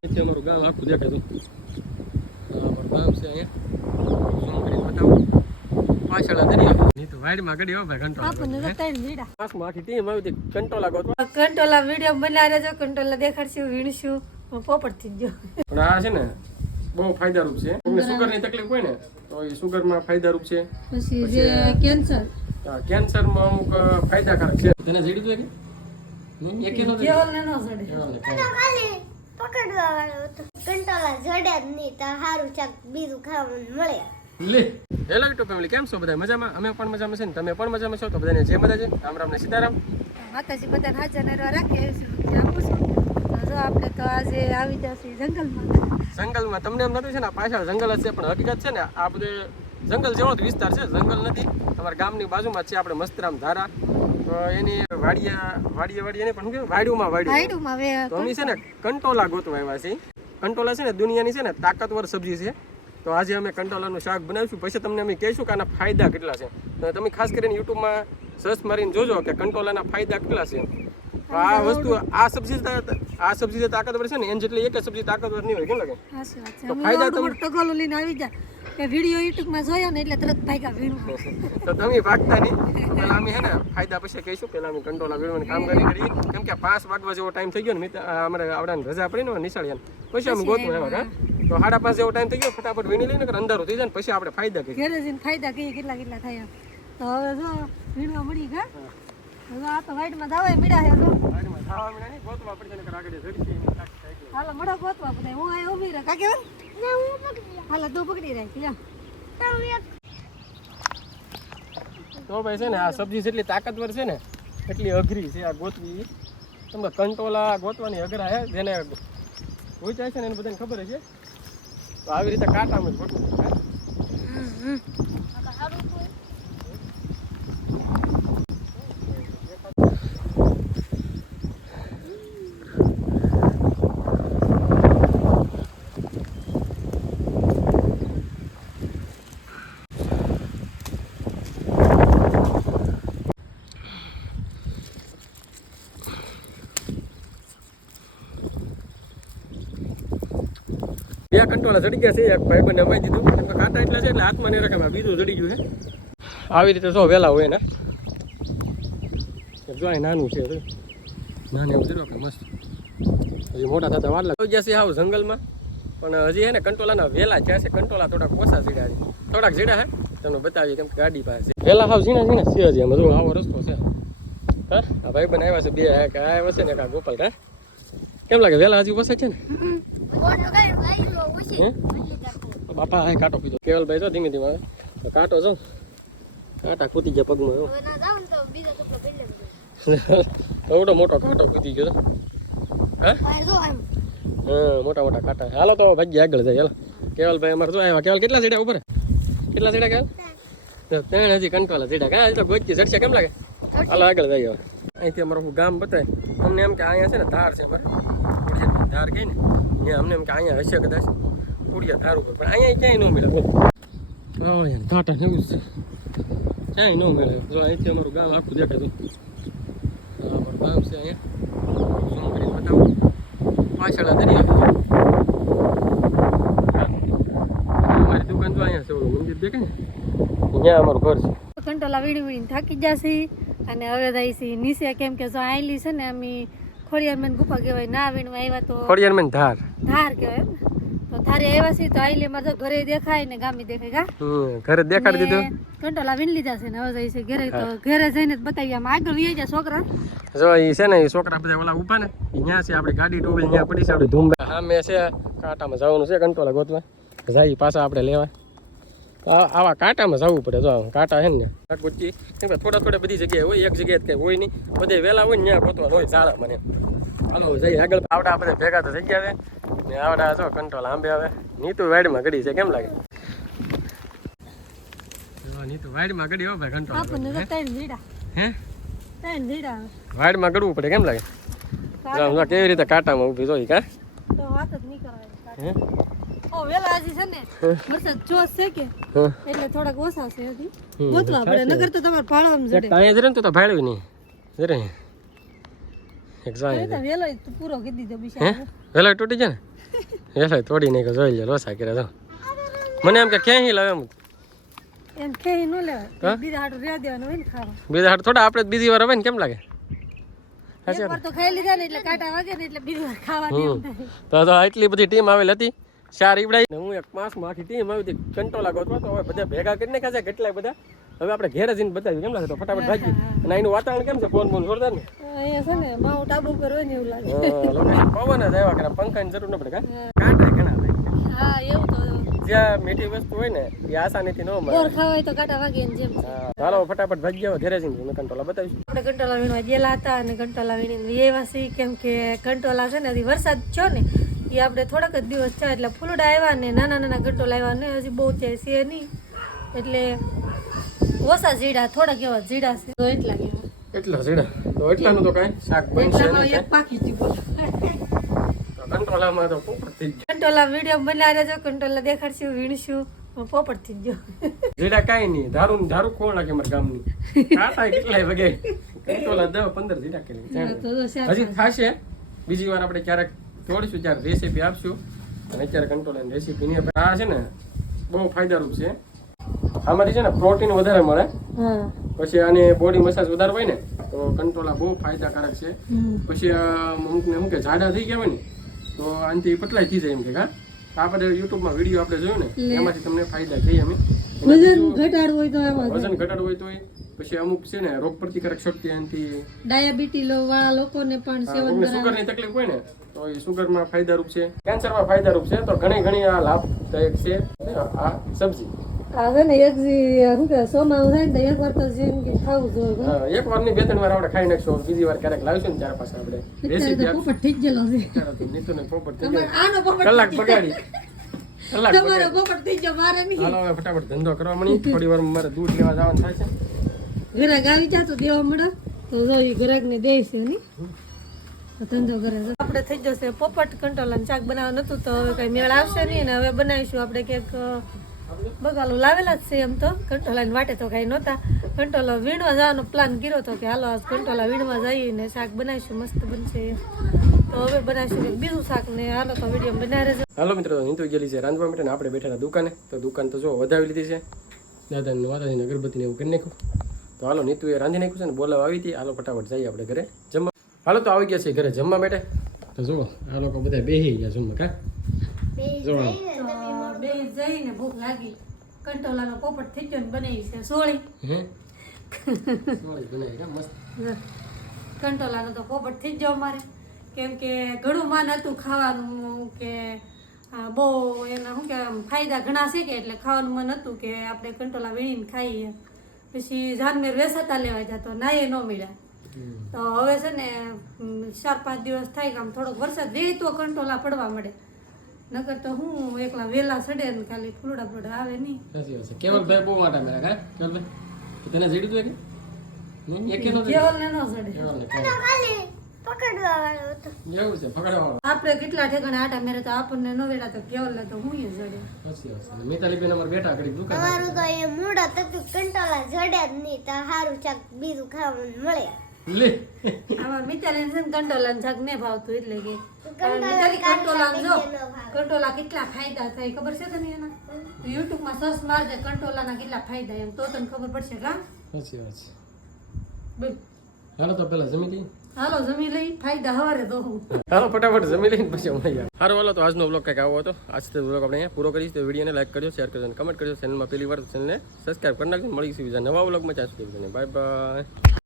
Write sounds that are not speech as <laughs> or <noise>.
અહીંથી અમારું ગામ આખું અમારું ગામ છે અહીંયા. ઝૂમ કરીને બતાવું પાછળ દરિયા નહીં ગડી હો ભાઈ કંટ્રોલ આપણને તો ત્રણ વીડા. પાસમાં આખી ટીમ આવી હતી. કંટ્રોલા ગોતવા કંટોલા વીડિયો બનાવી રહેજો કંટોલા દેખાડશું વીણશું પોપટ થઈ ગયો. પણ આ છે ને બહુ ફાયદારૂપ છે. સુગરની તકલીફ હોય ને તો એ સુગરમાં ફાયદારૂપ છે. પછી જે કેન્સરમાં અમુક ફાયદાકારક છે. તને જીડી જોઈએ કે? નહીં એક કીધું કેવલ ને ન ખાલી પકડવા વાળો હતો કંટોલા જડે જ નહીં તો સારું ચાક બીજું ખાવાનું મળે લે હેલો યુટ્યુબ ફેમિલી કેમ છો બધા? મજામાં? અમે પણ મજામાં છે ને તમે પણ મજામાં છો? તો બધાને જય માતાજી. રામ રામ ને સીતારામ. માતાજી બધાને હાજર નરવા રાખે એવું આપું છું. જો આપણે તો આજે આવી જશે જંગલમાં. જંગલમાં તમને એમ નથી છે ને પાછળ જંગલ હશે પણ હકીકત છે ને આ બધે જંગલ જેવો જ વિસ્તાર છે. જંગલ નથી અમારા ગામની બાજુમાં જ છે આપણે મસ્તરામ ધારા. તો એની વાડિયા વાડિયા વાડિયા નહીં પણ શું કહેવાય? વાડીઓમાં વાડી તો અમે છે ને કંટોલા ગોતવા આવ્યા છીએ. કંટોલા છે ને દુનિયાની છે ને તાકાતવર સબ્જી છે. તો આજે અમે કંટોલાનું શાક બનાવીશું. પછી તમને અમે કહીશું કે આના ફાયદા કેટલા છે. તો તમે ખાસ કરીને યુટ્યુબમાં સર્ચ મારીને જોજો કે કંટોલાના ફાયદા કેટલા છે. આ વસ્તુ આ સબ્જી આ સબ્જી તાકાતવર છે ને એમ જેટલી એક સબ્જી તાકાતવર નહીં હોય. કેમ લાગે? સાચી વાત છે. તો ફાયદા લઈને આવી જા કે વીડિયો યુટ્યુબમાં જોયો ને એટલે તરત ભાગ્યા વીણું <laughs> તો તમે ભાગતા નહીં. પેલા અમે હે ને ફાયદા પછી કહીશું. પેલા અમે કંટોલા વીણવાનું કામ કરી કરીએ કેમ કે પાંચ વાગવા જેવો ટાઈમ થઈ ગયો ને મિત્ર અમારે આવડાને રજા પડી ને નિશાળિયાને. પછી અમે ગોતવું એવા તો સાડા પાંચ જેવો ટાઈમ થઈ ગયો. ફટાફટ વીણી લઈને અંધારું થઈ જાય ને પછી આપણે ફાયદા કહીએ. ઘરે જઈને ફાયદા કહીએ કેટલા કેટલા થયા તો હવે જો વીણવા મળી ગયા. હવે આ તો વાઈટમાં વાડીમાં ખાવા મીણા નહીં, ગોતવા પડશે નકર આગળ જડશે. હાલો મળો ગોતવા પડે હું રહે. કાકે ના હું પકડી હાલો તું પકડી રાખ લ્યો. તમે એક તો ભાઈ છે ને આ સબ્જી જેટલી તાકાતવર છે ને એટલી અઘરી છે આ ગોતવી. તમને કંટોલા ગોતવાની અઘરા હે જેને ગોચાય છે ને એને બધાને ખબર છે તો આવી રીતે કાંટામાં જ ગોતવું બે કંટોલા ચડી ગયા છે, એક ભાઈ બંને અમાઈ દીધું. કેમ કે કાંટા એટલા છે એટલે હાથમાં નહીં રખાય બીજું ચડી ગયું છે. આવી રીતે જો વહેલા હોય ને. જો નાનું છે. નાનું એવું જરૂર મસ્ત. હજી મોટા થતા વાર લાગે. ગયા છે આવું જંગલમાં. પણ હજી હે ને કંટોલાના વેલા જ્યાં છે, કંટોલા થોડાક ઓછા ઝીડા છે. થોડાક ઝીડા હે, તમને બતાવીએ કેમ કે ગાડી પાસે વેલા હાવ ઝીણા ઝીણા છે હજી એમાં જો આવો રસ્તો છે. હા ભાઈ બંને આવ્યા છે, બે આવ્યા છે ને કા ગોપાલ, હા? કેમ લાગે, વેલા હજી ઓછા છે ને? કોણ ગાય ગાય લો ઉસી હે બાપા આ કાંટો કીધો કેવલભાઈ જો ધીમે ધીમે આવે. તો કાંટો જો કાંટા કૂતી ગયા પગમાં જો. હવે ના જાવ ને તો બીજા કપડા પહેરી લેવા એવડો મોટો કાંટો કૂતી ગયો જો. હા આ જો એમ હા મોટા મોટા કાંટા હાલો તો ભાગ્ય આગળ જાય હાલો કેવલભાઈ અમારે જો આવ્યા કેવલ કેટલા સીડા ઉપર કેટલા સીડા કેવલ તો ત્રણ હજી કંટવાલા સીડા કાં હજી તો ગોચી ચડશે કેમ લાગે હાલો આગળ જઈએ હવે અહીંથી અમારું ગામ બતાવે અમને એમ કે અહીંયા છે ને ધાર છે અમારે કુડિયા ધાર કઈ ને ત્યાં અમને એમ કે અહીંયા હશે કદાચ. કુડિયા ધાર પણ અહીંયા ક્યાંય ન મળે. હા ટાટા ને જ છે. ક્યાંય ન મળે. જો અહીંથી અમારું ગામ આખું દેખાતું આ અમારું ગામ છે અહીંયા. બતાવું. પાછળ દરિયા અમારી દુકાન તો અહીંયા છે ઓલું મંદિર દેખાય ને? અહીંયા અમારું ઘર છે. કંટોલા વીણી વીણીને થાકી જશે અને હવે જઈશી છે નીચે કેમ કે જો આયેલી છે ને અમે ખોડિયારમાં ગુફા કહેવાય ના વીણવા આવ્યા તો ખોડિયારમાં ધાર. ધાર કહેવાય એમ. તો ધારે આવ્યા છે તો આયલીમાં મારે ઘરે દેખાય ને ગામી દેખાય કા? ઘરે દેખાડી દીધું? કંટોલા વીણ લીધા છે ને હવે જાય છે ઘરે તો ઘરે જઈને જ બતાવી આમ આગળ વી જાય છોકરા. જો એ છે ને એ છોકરા બધા ઓલા ઊભા ને અહીંયા છે આપણી ગાડી ટુ અહીંયા પડી છે આપણી ધૂમ હા મેં છે કાંટામાં જવાનું છે કંટોલા ગોતવા. જાય પાછા આપણે લેવા. આવા કાંટામાં જવું પડે જો કાંટા છે ને કાકુચી કેમ કે થોડા થોડા બધી જગ્યાએ હોય એક જગ્યાએ કંઈ હોય નહીં. બધે વહેલા હોય ને ત્યાં ગોતવાનું હોય ઝાડા મને હાલો જઈએ આગળ. આવડા આપણે ભેગા તો થઈ ગયા ને આવડા જો કંટ્રોલ આંબે આવે નીતુ વાડીમાં ગડી છે કેમ લાગે? જો નીતુ વાડીમાં ગડી હો ભાઈ કંટ્રોલ હે? વાડીમાં ગડવું પડે કેમ લાગે? જો કેવી રીતે કાંટામાં ઊભી જોઈ કા? તો વાત જ નહીં કરાય હે? વેલા હજી છે ને. વરસાદ જોશ છે કે? એટલે થોડાક ઓછા છે હજી. ગોતવા પડે નગર તો તમારે ભાડવામાં જડે અહીંયા જરે તો તો નહીં. જરે એક વેલો પૂરો કરી દીધો બિચારો વેલો તૂટી જાય ને? વેલો તોડી નાખ્યો જોઈ લે લોસા કર્યા તો. મને એમ કે ક્યાંય લાવે એમ. એમ ખેઈ ન લેવાય. બીજા હાટું રેવા દેવાનું હોય ને ખાવા. બીજા હાટ થોડા આપણે બીજી વાર આવે ને કેમ લાગે? એક વાર તો ખાઈ લીધા ને એટલે કાંટા વાગે ને એટલે બીજી વાર ખાવા દે એમ થાય. તો તો એટલી બધી ટીમ આવેલી હતી. ચાર ઈવડાઈ હું એક ટીમ આવી હતી કંટ્રોલા ગોતવા તો હવે બધા ભેગા કરીને નાખ્યા છે કેટલાય બધા. હવે આપણે ઘેરે જઈને બતાવ્યું કેમ લાગે તો ફટાફટ ભાગી અને એનું વાતાવરણ કેમ છે? ફોન ફોન જોરદાર ને? અહીંયા છે ને માઉન્ટ આબુ પર હોય ને એવું લાગે. લોકેશન પવન જ આવ્યા કરે પંખાની જરૂર ન પડે કા? કાંટા ઘણા લાગે હા એવું તો. જ્યાં મીઠી વસ્તુ હોય ને એ આસાનીથી ન મળે. તો કાંટા વાગે ને જેમ. ફટાફટ ભાગી જાવ ઘેરે જઈને મેં કંટ્રોલા બતાવીશું. આપણે કંટોલા વીણવા ગયેલા હતા અને કંટોલા વીણીને એવા સી કેમ કે કંટોલા છે ને હજી વરસાદ થયો ને એ આપણે થોડાક જ દિવસ થયા એટલે ફૂલડા આવ્યા ને નાના નાના કંટોલા આવ્યા ને હજી બહુ ત્યાં છે નહીં. એટલે ઓછા ઝીડા થોડાક એવા ઝીડા છે. તો એટલા એટલા સીડા તો એટલાનું તો કાંઈ? શાક બનશે એક પાકી ગયું કંટોલામાં તો પોપટ થઈ ગયો. કંટોલા વીડિયો બનાવી રહેજો કંટોલા દેખાડશું વીણશું પોપટ થઈ ગયો. જેડા કાંઈ નહીં ધારું ધારું કોણ લાગે મારા ગામની? કાંટા કેટલાય વગે કંટોલા દસ પંદર જેડા શાક હજી થશે? બીજી વાર આપણે ક્યારેક તોડીશું ત્યારે રેસીપી આપશું. અને અત્યારે કંટ્રોલ રેસીપી નહીં આ છે ને બહુ ફાયદારૂપ છે. આમાંથી છે ને પ્રોટીન વધારે મળે. પછી આને બોડી મસાજ વધારે હોય ને તો કંટ્રોલા બહુ ફાયદાકારક છે. પછી અમુકને શું કે જાડા થઈ ગયા હોય ને તો આનાથી પતલાય થઈ જાય એમ કે હા? આપણે યુટ્યુબમાં વીડિયો આપણે જોયું ને એમાંથી તમને ફાયદા થઈ અમે વજન ઘટાડવું હોય તો વજન ઘટાડવું હોય તો પછી અમુક છે ને રોગ પ્રતિકારક શક્તિ એનાથી ડાયાબિટી વાળા લોકોને પણ સેવન સુગરની તકલીફ હોય ને તો એ સુગરમાં ફાયદારૂપ છે. કેન્સરમાં ફાયદારૂપ છે તો ઘણી ઘણી આ લાભદાયક છે. આ સબ્જી. આ ને એક શું કે સોમાં થાય ને એક વાર તો જિંદગી ખાવું જોઈએ એક વારની બે ત્રણ વાર આપણે ખાઈ નાખશું. બીજી વાર ક્યારેક લાવીશું ને ત્યારે પાસે આપણે રેસીપી પોપટ થઈ ગયેલો છે. નીતુ ને પોપટ થઈ આનો પોપટ કલાક બગાડી. તમારો પોપટ થઈ ગયો મારે નહીં. હાલો હવે ફટાફટ ધંધો કરવા મળી થોડી વાર મારે દૂધ લેવા જવાનું થાય છે. ગ્રાહક આવી જા તો દેવા મળે. તો જો એ ગ્રાહક ને દેશે નહીં ધંધો કરે છે. આપણે થઈ જશે પોપટ કંટોલા શાક બનાવવાનું હતું તો હવે કઈ મેળ આવશે નહીં ને હવે બનાવીશું આપણે ક્યાંક બગાલું લાવેલા જ છે એમ તો. કંટોલાની વાટે તો કાંઈ નહોતા. કંટોલો વીણવા જવાનો પ્લાન કર્યો હતો કે હાલો આજ કંટોલા વીણવા જઈએ ને શાક બનાવીશું મસ્ત બનશે તો હવે બનાવીશું બીજું શાક ને હાલો તો વીડિયો બનાવે છે. હાલો મિત્રો નીતુ ગયેલી છે રાંધવા માટે ને આપણે બેઠેલા દુકાને. તો દુકાન તો જો વધાવી લીધી છે. દાદાને માતાજીને અગરબત્તીને એવું કરી નાખ્યું. તો હાલો નીતુએ રાંધી નાખ્યું છે ને બોલાવા આવી હતી. હાલો ફટાફટ જઈએ આપણે ઘરે જમવા. હાલો તો આવી ગયા છે ઘરે જમવા માટે. તો જુઓ આ લોકો બધા બેસી ગયા જમવા કા? બે બે જઈને ભૂખ લાગી. કંટોલાનો પોપટ થઈ ગયો ને બનાવી છે. સોળી. હે? સોળી બનાવી કા? મસ્ત. કંટોલાનો તો પોપટ થઈ ગયો અમારે. કેમ કે ઘણું માન હતું ખાવાનું કે આ, બહુ એના શું કે આમ ફાયદા ઘણા છે કે એટલે ખાવાનું મન હતું કે આપણે કંટોલા વીણીને ખાઈએ. પછી જાનમેર વેસાતા લેવા જતો ના એ ન મળ્યા તો હવે છે ને ચાર પાંચ દિવસ થાય આમ થોડોક વરસાદ રહે તો કંટોલા પડવા મળે. નકર તો હું એકલા વેલા સડે ને ખાલી ફૂલડા ફૂલડા આવે નહીં સાચી વાત છે. કેવલભાઈ બહુ વાટા મેરા કા કેવલભાઈ તને જડ્યું તું કે નહીં એક કીધું કેવલને ન સડે કેવલ. ખાલી પકડવા વાળો હતો. એવું છે પકડવા આપણે કેટલા ઠેકાણે આટા મેરે તો આપણને ન વેડા તો કેવલને તો હું જડે. સાચી વાત મિતાલી બેન અમારે બેઠા કરી દુકાન તમારું તો એ મૂળ હતું કંટાળા જડ્યા જ નહીં તો સારું ચાક બીજું ખાવાનું મળે. લે. આમાં ને શાક નહીં ભાવતું એટલે કે કંટોલા મિતાલી જો ન. કંટોલા કેટલા ફાયદા થાય ખબર છે તને એના? યુટ્યુબમાં સર્ચ મારજે કંટોલાના કેટલા ફાયદા એમ તો તને ખબર પડશે કા સાચી વાત છે બોલ. હાલો તો પેલા જમી લઈએ. હાલો, જમી લઈ ફટાફટ જમી લઈને પછી હારો, હાલો, તો આજનો બ્લોગ કંઈક આવો હતો. આજથી બ્લોગ આપણે અહીંયા પૂરો કરીશ. તો વિડીયોને લાઈક કરજો શેર કરજો અને કમેન્ટ કરજો. ચેનલમાં પહેલી વાર ચેનલને સબસ્ક્રાઈબ કરી નાખજો. મળીશું બીજા નવા બ્લોગમાં સુધી બાય બાય